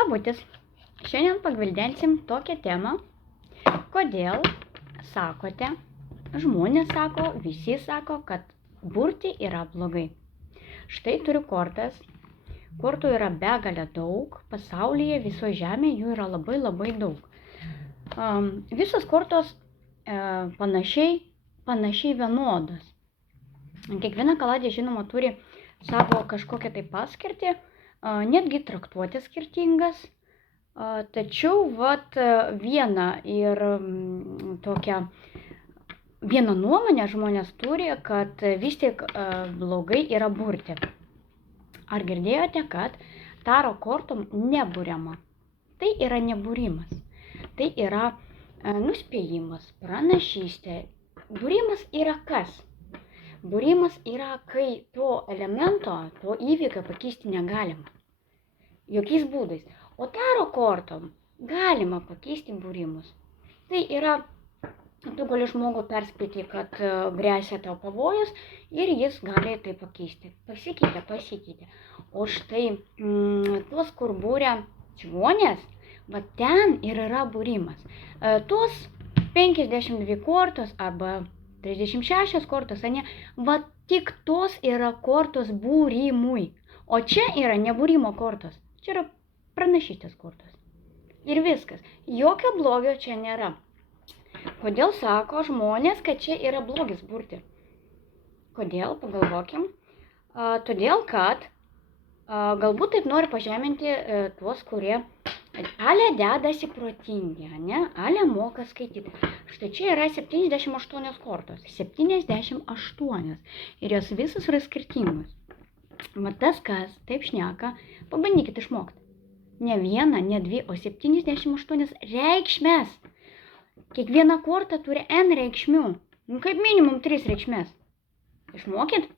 Labutis. Šiandien pagvildensim tokią temą, kodėl sakote, žmonės sako, visi sako, kad burti yra blogai. Štai turiu kortas, kortų yra begalė daug, pasaulyje, visoje žemėje jų yra labai daug. Visos kortos panašiai vienodos. Kiekviena kaladė, žinoma, turi savo kažkokią tai paskirtį, netgi traktuotės skirtingas, tačiau vieną nuomonę žmonės turi, kad vis tik blogai yra burti. Ar girdėjote, kad taro kortom neburiama? Tai yra nebūrimas. Tai yra nuspėjimas, pranašystė. Būrimas yra kas? Būrimas yra, kai to elemento, to įvykio pakeisti negalima. Jokiais būdais. O taro kortom galima pakeisti būrimus. Tai yra, tu gali žmogų perspėti, kad grėsia tau pavojus ir jis gali tai pakeisti. Pasikeitė. O štai tuos, kur būria žmonės, va ten ir yra būrimas. Tos 52 kortos arba 36 kortos, va tik tos yra kortos būrimui. O čia yra nebūrimo kortos. Čia yra pranašystės kortos. Ir viskas. Jokio blogio čia nėra. Kodėl sako žmonės, kad čia yra blogis burti? Kodėl? Pagalvokim. Todėl, kad galbūt taip nori pažeminti tuos, kurie ale dedasi protingi, ale moka skaityti. Štai čia yra 78 kortos. 78. Ir jos visos yra skirtingos. Va tas, kas taip šneka, pabandykit išmokti. Ne vieną, ne dvi, o 78 reikšmės. Kiekviena korta turi N reikšmių. Kaip minimum 3 reikšmės. Išmokit?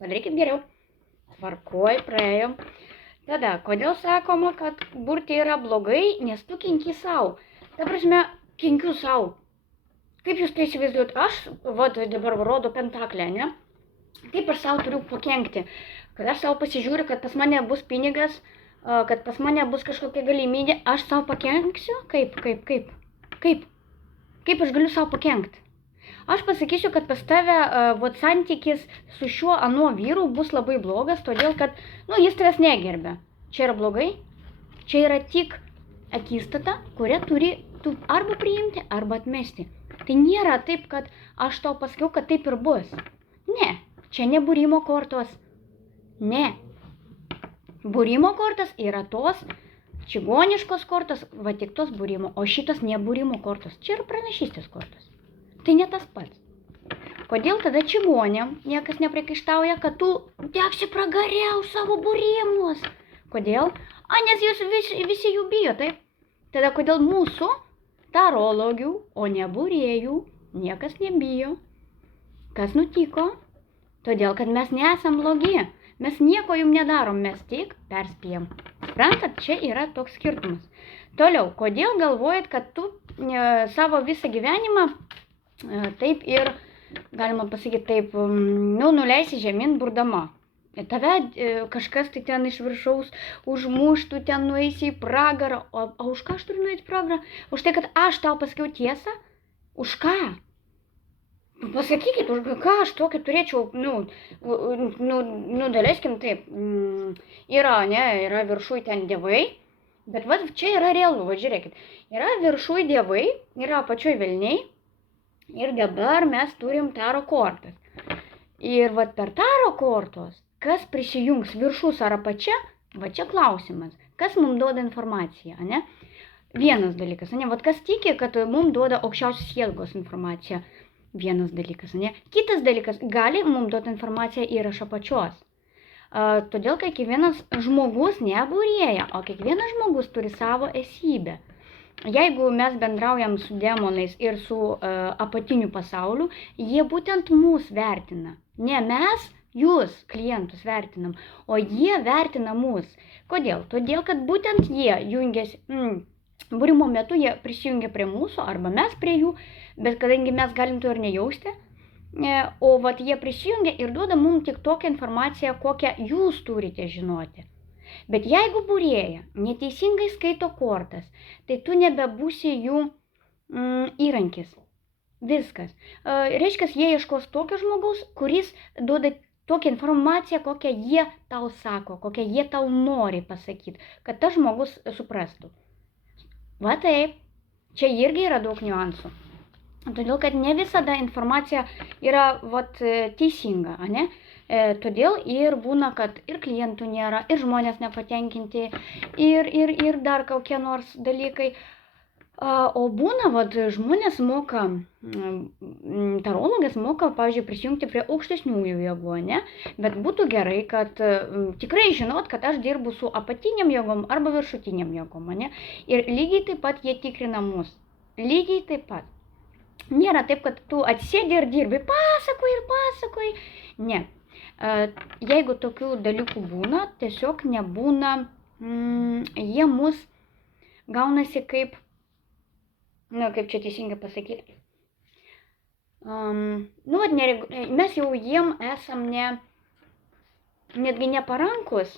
Padarykit geriau. Tvarkoj, praėjom. Tada, kodėl sakoma, kad burti yra blogai, nes tu kenki savo. Ta prasme, kenkiu savo. Kaip jūs tai įsivaizduojat? Aš, dabar rodo pentaklę, ne? Kaip aš savo turiu pakenkti? Kad aš savo pasižiūriu, kad pas mane bus pinigas, kad pas mane bus kažkokia galimybė, aš savo pakenksiu? Kaip? Kaip aš galiu savo pakenkti? Aš pasakysiu, kad pas tave santykis su šiuo vyru bus labai blogas, todėl kad, jis tavęs negerbia. Čia yra blogai? Čia yra tik akistata, kurią turi tu arba priimti, arba atmesti. Tai nėra taip, kad aš tau pasakiau, kad taip ir bus. Ne, čia ne būrimo kortos. Ne. Būrimo kortos yra tos čigoniškos kortos, va tik tos būrimo, o šitos ne būrimo kortos. Čia yra pranašystės kortos. Tai ne tas pats. Kodėl tada čigonėm niekas nepriekaištauja, kad tu deksi pragariau savo būrimus? Kodėl? Nes jūs visi jų bijo, taip? Tada kodėl mūsų tarologių, o ne būrėjų, niekas nebijo? Kas nutiko? Todėl, kad mes nesam blogi. Mes nieko jums nedarom, mes tik perspėjam. Suprantat, čia yra toks skirtumas. Toliau, kodėl galvojat, kad tu savo visą gyvenimą taip ir, galima pasakyti taip, nuleisi žemyn burdama. Tave kažkas tai ten iš viršaus užmuštų, ten nueisi į pragarą. O už ką aš turiu nueiti į pragarą? Už tai, kad aš tau pasakiau tiesą? Už ką? Pasakykit, už ką aš tokį turėčiau, daleiskim taip, yra viršui ten dievai, bet čia yra realu, žiūrėkit, yra viršui dievai, yra apačioj velniai, ir dabar mes turim taro kortas. Ir per taro kortos, kas prisijungs viršus ar apačia, čia klausimas, kas mums duoda informaciją, Vienas dalykas, kas tiki, kad mums duoda aukščiausios jėgos informaciją. Vienas dalykas, Kitas dalykas, gali mums duoti informaciją ir iš apačios. Todėl, kad kiekvienas žmogus nebūrėja, o kiekvienas žmogus turi savo esybę. Jeigu mes bendraujam su demonais ir su apatiniu pasauliu, jie būtent mus vertina. Ne mes, jūs, klientus, vertinam, o jie vertina mus. Kodėl? Todėl, kad būtent jie jungiasi, būrimo metu jie prisijungia prie mūsų, arba mes prie jų, bet kadangi mes galim to ir nejausti, o jie prisijungia ir duoda mums tik tokią informaciją, kokią jūs turite žinoti. Bet jeigu būrėja neteisingai skaito kortas, tai tu nebebūsi jų įrankis. Viskas. Reiškia, jie ieškos tokio žmogaus, kuris duoda tokią informaciją, kokią jie tau sako, kokią jie tau nori pasakyti, kad tas žmogus suprastų. Va taip, čia irgi yra daug niuansų. Todėl, kad ne visada informacija yra teisinga, ne? Todėl ir būna, kad ir klientų nėra, ir žmonės nepatenkinti, ir dar kokie nors dalykai. O būna, žmonės moka, tarologas moka, pavyzdžiui, prisijungti prie aukštesniųjų jėgų, ne? Bet būtų gerai, kad tikrai žinot, kad aš dirbu su apatiniam jėgom arba viršutiniam jėgom, ne? Ir lygiai taip pat jie tikrina mus. Lygiai taip pat. Nėra taip, kad tu atsėdi ir dirbi, pasakoji. Ne. Jeigu tokių dalykų būna, tiesiog nebūna, jie mus gaunasi kaip, kaip čia teisingai pasakyti. Mes jau jiem esam netgi neparankus.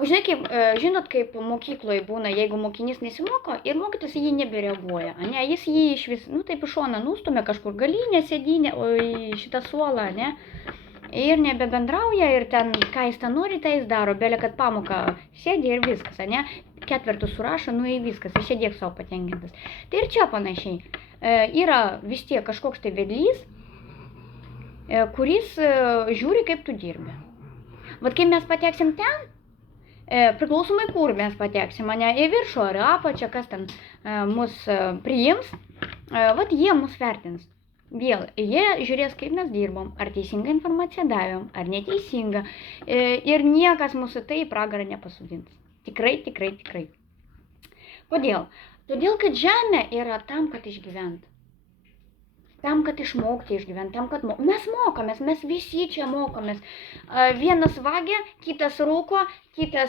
O žinot, kaip mokykloje būna, jeigu mokinys nesimoko ir mokytas jį nebereaguoja, ne, jis jį išvis, taip iš šoną nustumia kažkur galinę sėdynę, o į šitą suolą, ne, ir nebebendrauja ir ten, ką jis ten nori, tai jis daro, belė kad pamoką sėdė ir viskas, ne, ketvertus surašo, ir viskas, jis sėdėk savo patenkintas. Tai ir čia panašiai, yra vis tiek kažkoks tai vedlys, kuris žiūri, kaip tu dirbi. Vat kai mes pateksim ten, priklausomai kur mes pateksim, ne, į viršų ar apačią, kas ten mus priims, jie mus vertins. Vėl, jie žiūrės, kaip mes dirbom, ar teisingą informaciją davėm, ar neteisingą, ir niekas mūsų tai į pragarą nepasodins. Tikrai. Kodėl? Todėl, kad žemė yra tam, kad išgyvent. Tam, kad išmokti išgyventi, tam, kad mes mokomės, mes visi čia mokomės. Vienas vagia, kitas rūko, kitas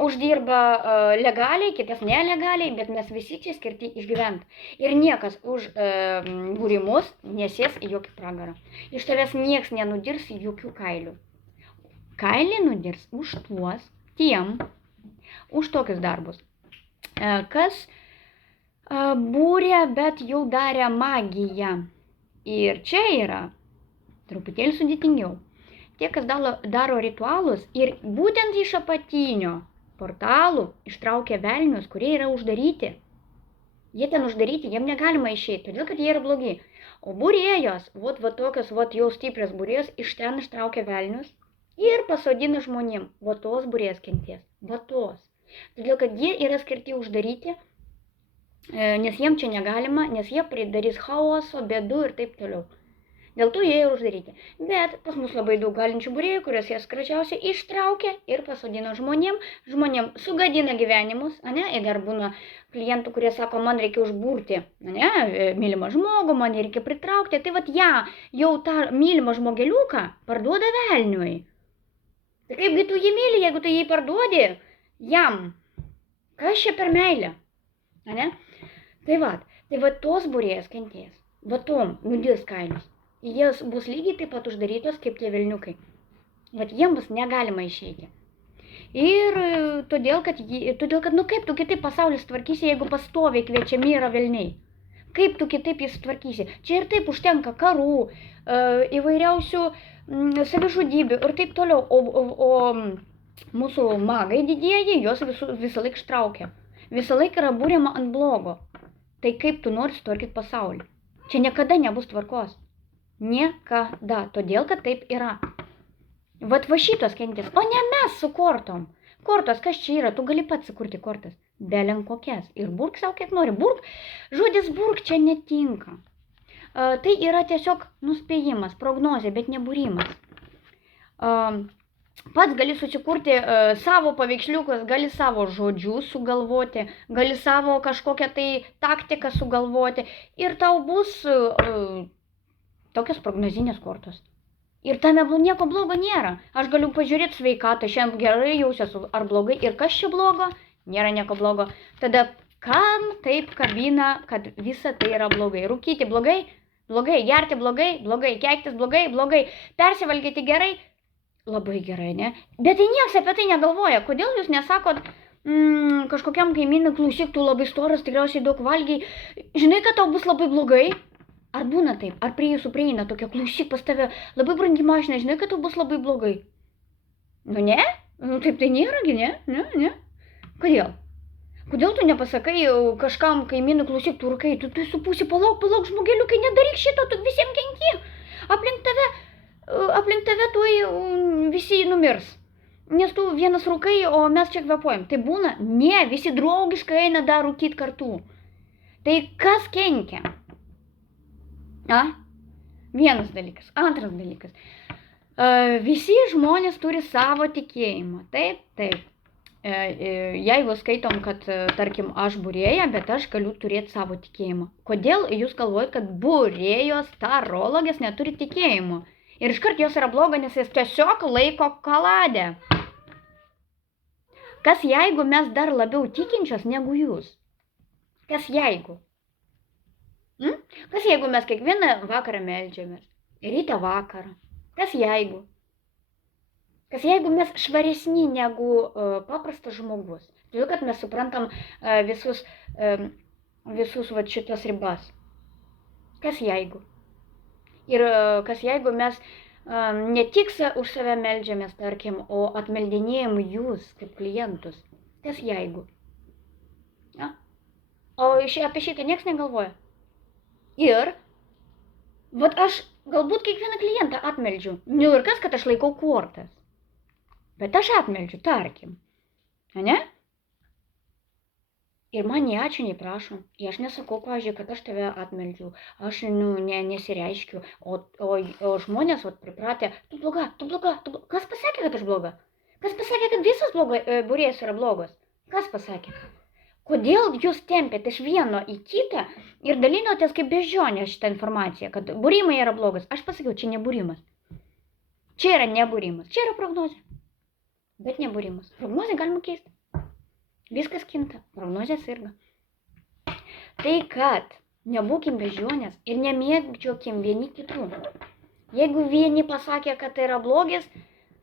uždirba legaliai, kitas nelegaliai, bet mes visi čia skirti išgyventi. Ir niekas už būrimus nesės į jokį pragarą. Iš tavęs nieks nenudirs jokių kailių. Kailį nudirs už tokius darbus, kas būrė, bet jau darė magiją. Ir čia yra truputėlį sudėtingiau. Tie, kas daro ritualus ir būtent iš apatinio portalų ištraukia velnius, kurie yra uždaryti. Jie ten uždaryti, jiem negalima išeiti, todėl kad jie yra blogi. O būrėjos, tokios jau stiprios būrėjos, iš ten ištraukia velnius ir pasodina žmonėm. Tos būrės kenties. Todėl kad jie yra skirti uždaryti, nes jiem čia negalima, nes jie pridarys chaoso, bėdų ir taip toliau. Dėl to jie ir uždaryti. Bet pas mus labai daug galinčių būrėjų, kurios jas gražiausiai ištraukia ir pasodina žmonėm sugadina gyvenimus, ne? Ir dar būna klientų, kurie sako, man reikia užburti, ne? Mylimą žmogų, man reikia pritraukti. Tai jau tą mylimą žmogeliuką parduoda velniui. Tai kaipgi tu jį myli, jeigu tu jį parduodi jam? Kas čia per meilę? Ne? Tai tos būrėjas kenties. Tom nudirs kailius. Jie bus lygiai taip pat uždarytos kaip tie velniukai. Jiem bus negalima išeiti. Ir todėl, kad kaip tu kitaip pasaulis tvarkysi, jeigu pastoviai kviečiami yra velniai? Kaip tu kitaip jis tvarkysi? Čia ir taip užtenka karų, įvairiausių savižudybių ir taip toliau. O mūsų magai didieji, jos visą laiką ištraukia. Visą laiką yra būriama ant blogo. Tai kaip tu nori sutvarkyti pasaulį? Čia niekada nebus tvarkos. Niekada. Todėl, kad taip yra. Šitos kentis. O ne mes su kortom. Kortos, kas čia yra? Tu gali pats sukurti kortas. Belen kokias. Ir burk savo kiek nori. Žodis burk čia netinka. Tai yra tiesiog nuspėjimas, prognozė, bet ne būrimas. Pats gali susikurti savo paveiksliukus, gali savo žodžius sugalvoti, gali savo kažkokią tai taktiką sugalvoti ir tau bus tokios prognozinės kortos. Ir tame nieko blogo nėra. Aš galiu pažiūrėti sveikatą, šiandien gerai jausiuosi ar blogai. Ir kas čia blogo? Nėra nieko blogo. Tada kam taip kabina, kad visa tai yra blogai? Rūkyti blogai? Blogai. Gerti blogai? Blogai. Keiktis blogai? Blogai. Persivalgyti gerai? labai gerai, ne? Bet tai niekas apie tai negalvoja. Kodėl jūs nesakot kažkokiam kaimynui, klausyk, tu labai storas, tikriausiai daug valgiai. Žinai, kad tau bus labai blogai? Ar būna taip? Ar prie jūsų prieina tokia, klausyk, pas tave labai brangi mašina, žinai, kad tau bus labai blogai? Nu ne? Nu taip tai nėragi, ne? Ne? Kodėl? Kodėl tu nepasakai kažkam kaimynui, klausyk, tu rūkai, tu supūsi, palauk, žmogeliukai, nedaryk šito, tu visiems kenki. Aplink tave tuoj visi numirs. Nes tu vienas rūkai, o mes čia kvepuojam. Tai būna? Ne, visi draugiškai eina dar rūkyti kartu. Tai kas kenkia? Vienas dalykas. Antras dalykas. Visi žmonės turi savo tikėjimą. Taip. Jeigu skaitom, kad, tarkim, aš būrėja, bet aš galiu turėti savo tikėjimą. Kodėl jūs galvojat, kad būrėjos tarologės neturi tikėjimo? Ir iškart jos yra bloga, nes jis tiesiog laiko kaladę. Kas jeigu mes dar labiau tikinčios negu jūs? Kas jeigu? Kas jeigu mes kiekvieną vakarą meldžiamės? Rytą vakarą. Kas jeigu? Kas jeigu mes švaresni negu paprastas žmogus? Todėl, kad mes suprantam visus vat šitas ribas. Kas jeigu? Ir kas jeigu mes ne tik už save meldžiamės, tarkim, o atmeldinėjom jūs kaip klientus. Kas jeigu? O apie šitą nieks negalvoja. Ir vat aš galbūt kiekvieną klientą atmeldžiu. Nu ir kas, kad aš laikau kortas. Bet aš atmeldžiu, tarkim. Ne? Ir man nei ačiū, nei prašom. Ir aš nesakau, pavyzdžiui, kad aš tave atmeldžiu. Aš nesireiškiu. O žmonės pripratę, tu bloga. Kas pasakė, kad aš bloga? Kas pasakė, kad visos būrėjos yra blogos? Kas pasakė? Kodėl jūs tempėt iš vieno į kitą ir dalinotės kaip beždžionė šitą informaciją, kad būrimai yra blogas? Aš pasakiau, čia ne būrimas. Čia yra ne būrimas. Čia yra prognozė. Bet ne būrimas. Prognozę galima keisti. Viskas kinta, prognozės irgi. Tai kad nebūkim beždžionės ir nemėgdžiokim vieni kitų. Jeigu vieni pasakė, kad tai yra blogis,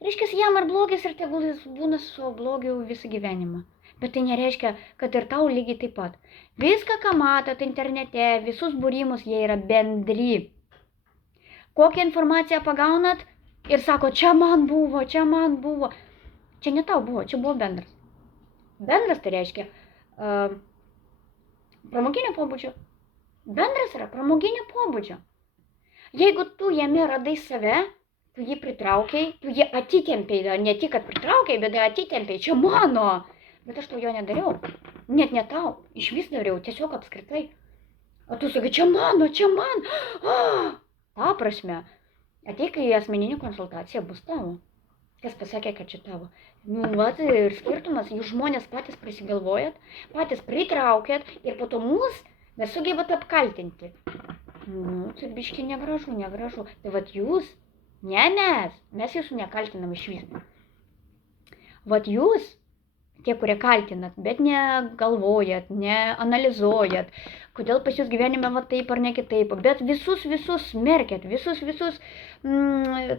reiškia, jam ir blogis ir tegul jis būna su savo blogiu visą gyvenimą. Bet tai nereiškia, kad ir tau lygiai taip pat. Viską, ką matot internete, visus būrimus, jie yra bendri. Kokią informaciją pagaunat ir sako, čia man buvo. Čia ne tau buvo, čia buvo bendras. Bendras tai reiškia pramoginio pobūdžio. Bendras yra pramoginio pobūdžio. Jeigu tu jame radai save, tu jį pritraukiai, tu jį atitempiai, ne tik, kad pritraukiai, bet atitempiai, čia mano. Bet aš to jo nedariau. Net ne tau, iš vis dariau, tiesiog apskritai. O tu sakai, čia man. Ta prasme, ateik į asmeninį konsultaciją, bus tavo. Kas pasakė, kad čia tavo? Vat ir skirtumas, jūs žmonės patys prisigalvojat, patys pritraukėt ir po to mus dar sugebat apkaltinti. Tai biški negražu. Tai vat jūs, ne mes jūsų nekaltinam iš viso. Vat jūs, tie, kurie kaltinat, bet negalvojat, neanalizuojat, kodėl pas jūs gyvenime va taip ar ne kitaip, bet visus smerkiat, visus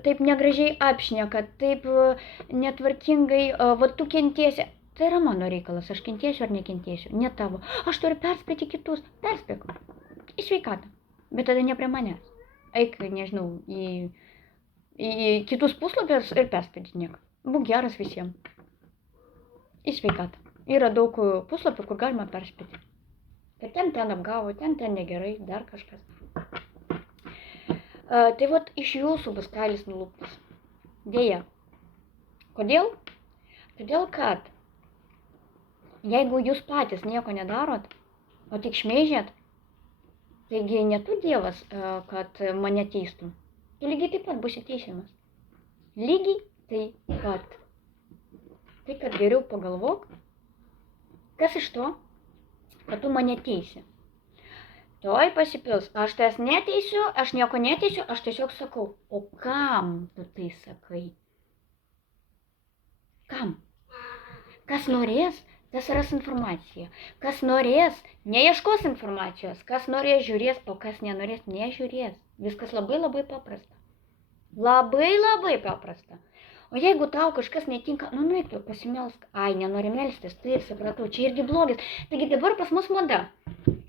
taip negražiai apšnekat, taip netvarkingai, va tu kentiesi. Tai yra mano reikalas, aš kentiesiu ar nekentiesiu, ne tavo. Aš turiu perspėti kitus, perspėk. Į sveikatą, bet tada ne prie manęs. Eik, nežinau, į kitus puslapius ir perspėtinėk. Būk geras visiems. Į sveikatą. Yra daug puslapių, kur galima perspėti. Kad ten apgavo, ten negerai, dar kažkas. Tai vat iš jūsų bus kailis nuluptas. Deja. Kodėl? Todėl, kad jeigu jūs patys nieko nedarot, o tik šmeižiat, taigi ne tu Dievas, kad mane teistum. Tu lygiai taip pat būsi teisiamas. Lygiai taip pat. Tai, kad geriau pagalvok, kas iš to, kad tu mane teisi. Tuoj pasipils, aš tas neteisiu, aš nieko neteisiu, aš tiesiog sakau, o kam tu tai sakai? Kam? Kas norės, tas ras informaciją. Kas norės, neieškos informacijos. Kas norės, žiūrės, o kas nenorės, nežiūrės. Viskas labai paprasta. Labai paprasta. O jeigu tau kažkas netinka, nu nueik tu pasimelsk. Ai, nenori melstis, taip, supratau, čia irgi blogis. Taigi dabar pas mus mada.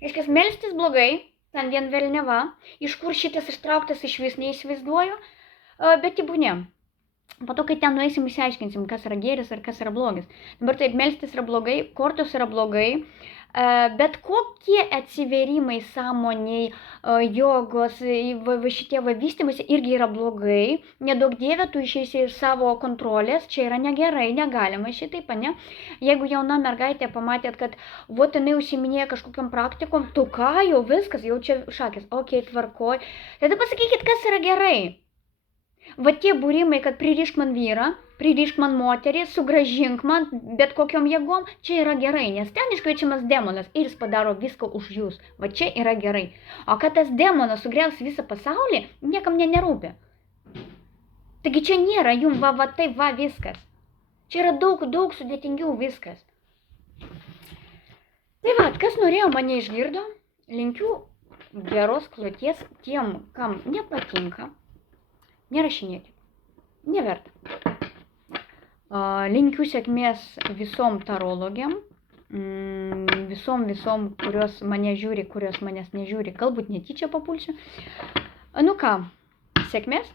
Reiškia, melstis blogai, ten vien velneva, iš kur šitas ištrauktas iš vis neįsivaizduoju, bet tebūnie. Po to, kai ten nueisim, išsiaiškinsim, kas yra gėris ir kas yra blogis. Dabar taip, melstis yra blogai, kortos yra blogai, bet kokie atsiverimai sąmoniai, jogos, šitie vystymuose irgi yra blogai. Nedaug dievė, tu išeisi iš savo kontrolės, čia yra negerai, negalima šitaip, ne? Jeigu jauna mergaitė pamatėt, kad vot jinai užsiminėja kažkokiam praktikom, tu ką, jau viskas, jau čia šakės, okei, tvarkoj. Tada pasakykit, kas yra gerai. Va tie būrimai, kad pririšk man vyrą, pririšk man moterį, sugražink man bet kokiom jėgom, čia yra gerai, nes ten iškviečiamas demonas ir jis padaro viską už jūs. Va čia yra gerai. O kad tas demonas sugriaus visą pasaulį, niekam nerūpi. Taigi čia nėra jum va taip va viskas. Čia yra daug sudėtingiau viskas. Tai va, kas norėjo mane išgirdo, linkiu geros kloties tiem, kam nepatinka. Nerašinėkit. Neverta. Linkiu sėkmės visom tarologiam, visom, kurios mane žiūri, kurios manęs nežiūri. Galbūt netyčia papulsiu. Nu ką, sėkmės.